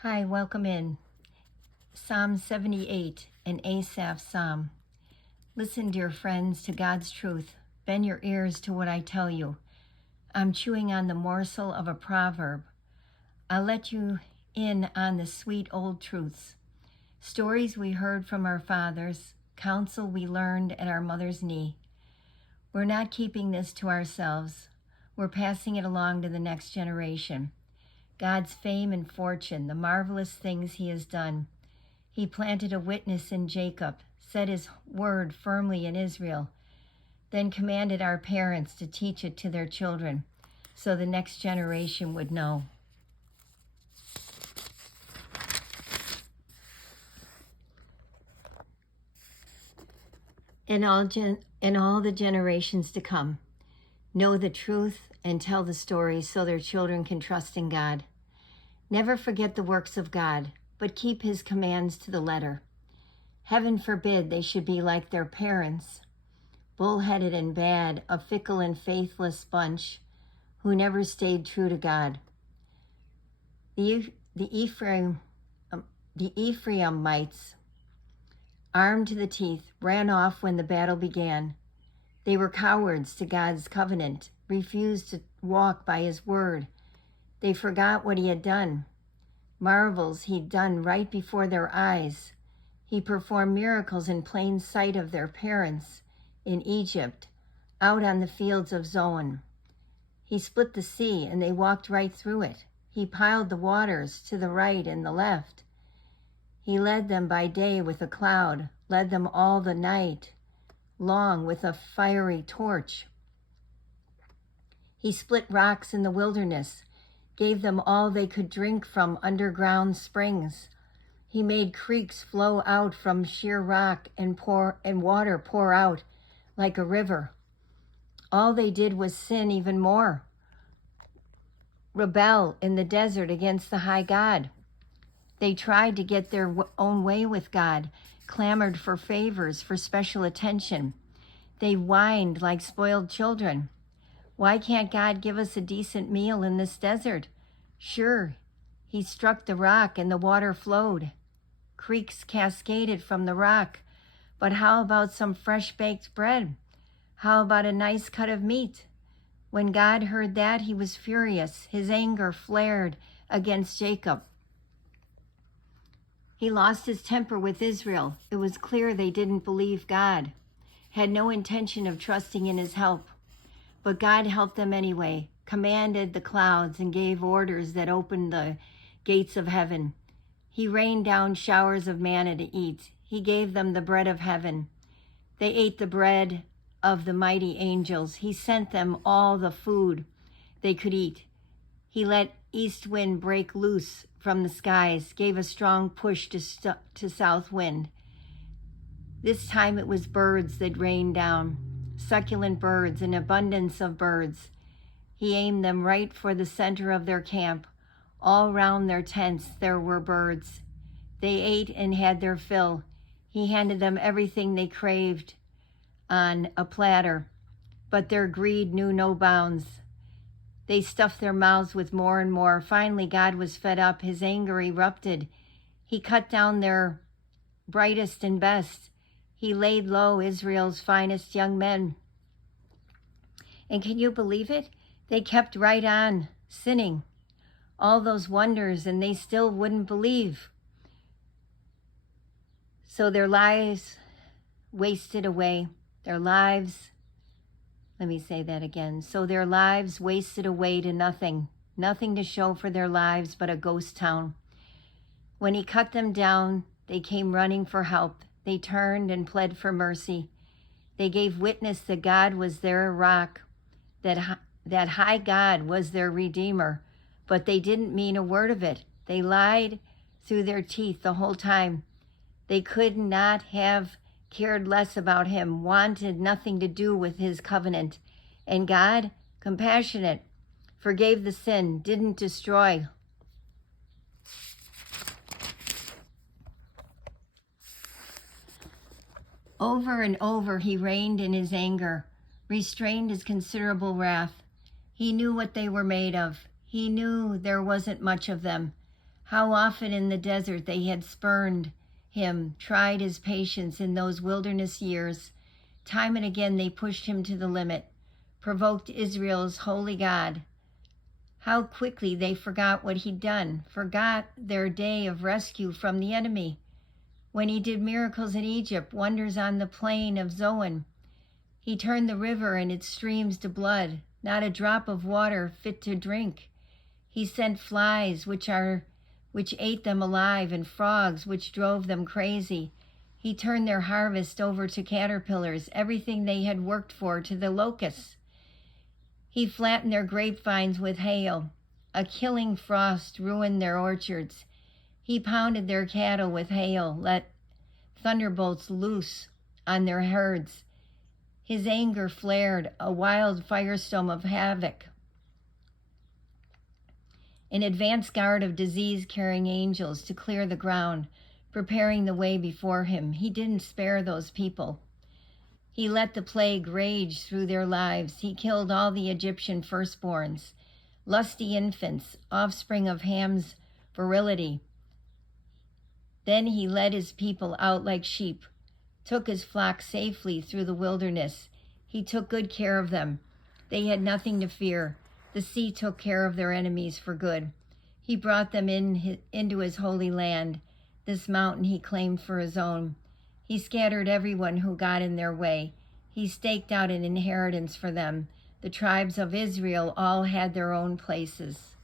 Hi, welcome in. Psalm 78, an Asaph psalm. Listen, dear friends, to God's truth. Bend your ears to what I tell you. I'm chewing on the morsel of a proverb. I'll let you in on the sweet old truths. Stories we heard from our fathers, counsel we learned at our mother's knee. We're not keeping this to ourselves. We're passing it along to the next generation. God's fame and fortune, the marvelous things he has done. He planted a witness in Jacob, set his word firmly in Israel, then commanded our parents to teach it to their children so the next generation would know. And all the generations to come, know the truth and tell the story so their children can trust in God. Never forget the works of God, but keep his commands to the letter. Heaven forbid they should be like their parents, bullheaded and bad, a fickle and faithless bunch who never stayed true to God. The Ephraimites, armed to the teeth, ran off when the battle began. They were cowards to God's covenant, refused to walk by his word. They forgot what he had done, marvels he'd done right before their eyes. He performed miracles in plain sight of their parents in Egypt, out on the fields of Zoan. He split the sea and they walked right through it. He piled the waters to the right and the left. He led them by day with a cloud, led them all the night long with a fiery torch. He split rocks in the wilderness, gave them all they could drink from underground springs. He made creeks flow out from sheer rock and water pour out like a river. All they did was sin even more, rebel in the desert against the high God. They tried to get their own way with God, clamored for favors, for special attention. They whined like spoiled children. Why can't God give us a decent meal in this desert? Sure, he struck the rock and the water flowed. Creeks cascaded from the rock. But how about some fresh baked bread? How about a nice cut of meat? When God heard that, he was furious. His anger flared against Jacob. He lost his temper with Israel. It was clear they didn't believe God, had no intention of trusting in his help. But God helped them anyway, commanded the clouds and gave orders that opened the gates of heaven. He rained down showers of manna to eat. He gave them the bread of heaven. They ate the bread of the mighty angels. He sent them all the food they could eat. He let east wind break loose from the skies, gave a strong push to south wind. This time it was birds that rained down, succulent birds, an abundance of birds. He aimed them right for the center of their camp. All round their tents there were birds. They ate and had their fill. He handed them everything they craved on a platter, but their greed knew no bounds. They stuffed their mouths with more and more. Finally, God was fed up. His anger erupted. He cut down their brightest and best. He laid low Israel's finest young men. And can you believe it? They kept right on sinning. All those wonders, and they still wouldn't believe. So their lives wasted away. Their lives, let me say that again. So their lives wasted away to nothing. Nothing to show for their lives but a ghost town. When he cut them down, they came running for help. They turned and pled for mercy. They gave witness that God was their rock, that high God was their redeemer, but they didn't mean a word of it. They lied through their teeth the whole time. They could not have cared less about him, wanted nothing to do with his covenant. And God, compassionate, forgave the sin, didn't destroy. Over and over he reigned in his anger, restrained his considerable wrath. He knew what they were made of. He knew there wasn't much of them. How often in the desert they had spurned him, tried his patience in those wilderness years. Time and again they pushed him to the limit, provoked Israel's holy God. How quickly they forgot what he'd done, forgot their day of rescue from the enemy. When he did miracles in Egypt, wonders on the plain of Zoan. He turned the river and its streams to blood, not a drop of water fit to drink. He sent flies which ate them alive, and frogs which drove them crazy. He turned their harvest over to caterpillars, everything they had worked for to the locusts. He flattened their grapevines with hail. A killing frost ruined their orchards. He pounded their cattle with hail, let thunderbolts loose on their herds. His anger flared, a wild firestorm of havoc. An advance guard of disease-carrying angels to clear the ground, preparing the way before him. He didn't spare those people. He let the plague rage through their lives. He killed all the Egyptian firstborns, lusty infants, offspring of Ham's virility. Then he led his people out like sheep, took his flock safely through the wilderness. He took good care of them. They had nothing to fear. The sea took care of their enemies for good. He brought them into his holy land. This mountain he claimed for his own. He scattered everyone who got in their way. He staked out an inheritance for them. The tribes of Israel all had their own places.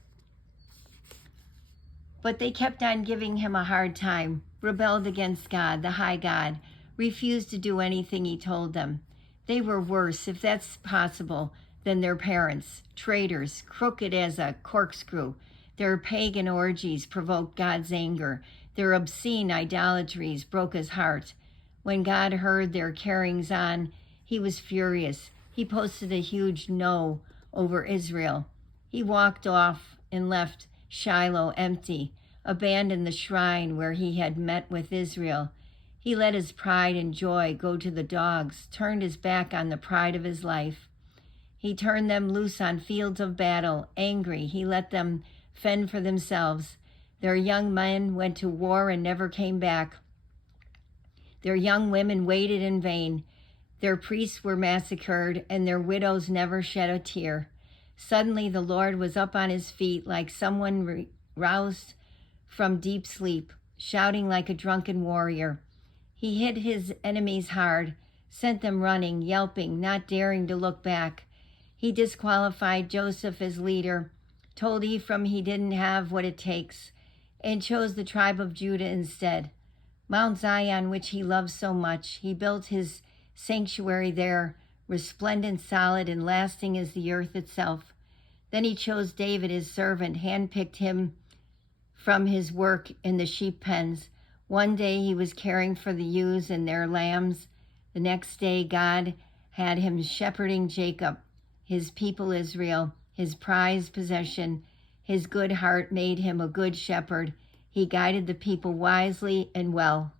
But they kept on giving him a hard time, rebelled against God, the high God, refused to do anything he told them. They were worse, if that's possible, than their parents, traitors, crooked as a corkscrew. Their pagan orgies provoked God's anger. Their obscene idolatries broke his heart. When God heard their carryings on, he was furious. He posted a huge no over Israel. He walked off and left Shiloh empty, abandoned the shrine where he had met with Israel. He let his pride and joy go to the dogs, turned his back on the pride of his life. He turned them loose on fields of battle. Angry, he let them fend for themselves. Their young men went to war and never came back. Their young women waited in vain. Their priests were massacred, and their widows never shed a tear. Suddenly the Lord was up on his feet like someone roused from deep sleep, shouting like a drunken warrior. He hit his enemies hard, sent them running, yelping, not daring to look back. He disqualified Joseph as leader, told Ephraim he didn't have what it takes, and chose the tribe of Judah instead. Mount Zion, which he loved so much, he built his sanctuary there, resplendent, solid, and lasting as the earth itself. Then he chose David, his servant, handpicked him from his work in the sheep pens. One day he was caring for the ewes and their lambs. The next day God had him shepherding Jacob, his people Israel, his prized possession. His good heart made him a good shepherd. He guided the people wisely and well.